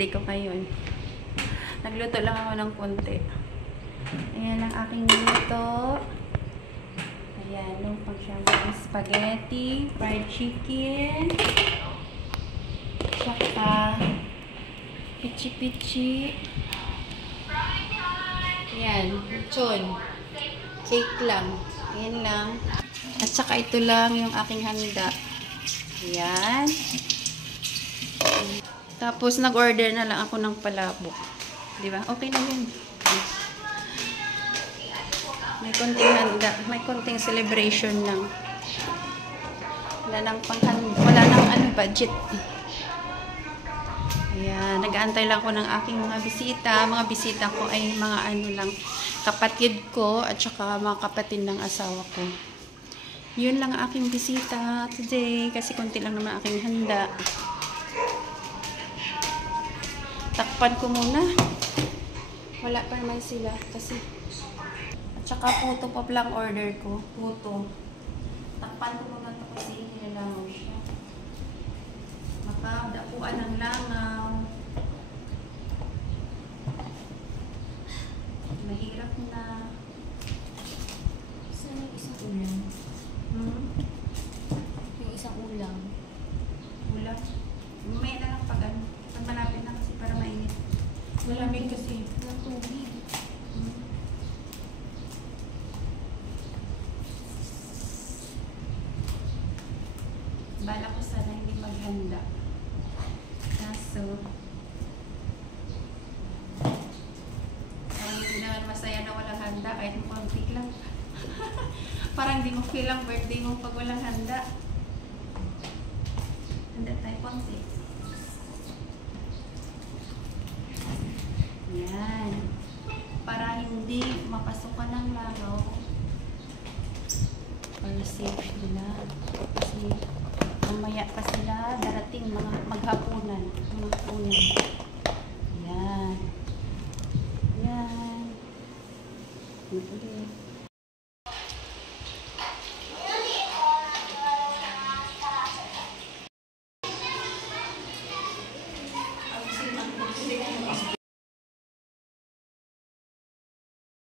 birthday ko ngayon. Nagluto lang ako ng konti. Ayan ang aking luto. Ayan, lumpang siyang spaghetti, fried chicken, tsaka pichi-pichi. Ayan, lechon. Cake lang. Ayan lang. At saka ito lang yung aking handa. Ayan. Tapos nag-order na lang ako ng palabok. Di ba? Okay na yun. May konting handa. May konting celebration lang. Wala nang budget. Ayan. Nag-aantay lang ko ng aking mga bisita. Mga bisita ko ay mga kapatid ko at saka mga kapatid ng asawa ko. Yun lang aking bisita today kasi konti lang naman aking handa. Takpan ko muna. Wala pa naman sila kasi. At saka puto pa lang order ko. Puto. Takpan ko muna ito kasi nilalangaw siya. Makadapuan ng langaw. Mahirap na. Saan yung isang ulam? Yung isang ulam. Ulam. May na lang pag malapit na kasi para mainit. Malamig kasi. Ng tubig. Bala ko sana hindi maghanda. Kaso, parang hindi naman masaya na walang handa kahit konti lang. Parang hindi mo feel ang birthday mo pag walang handa. Handa tayo konti. Yan. Para hindi mapasukan ng langaw. Para safe nila. Kasi mamaya pa sila darating mga maghapunan.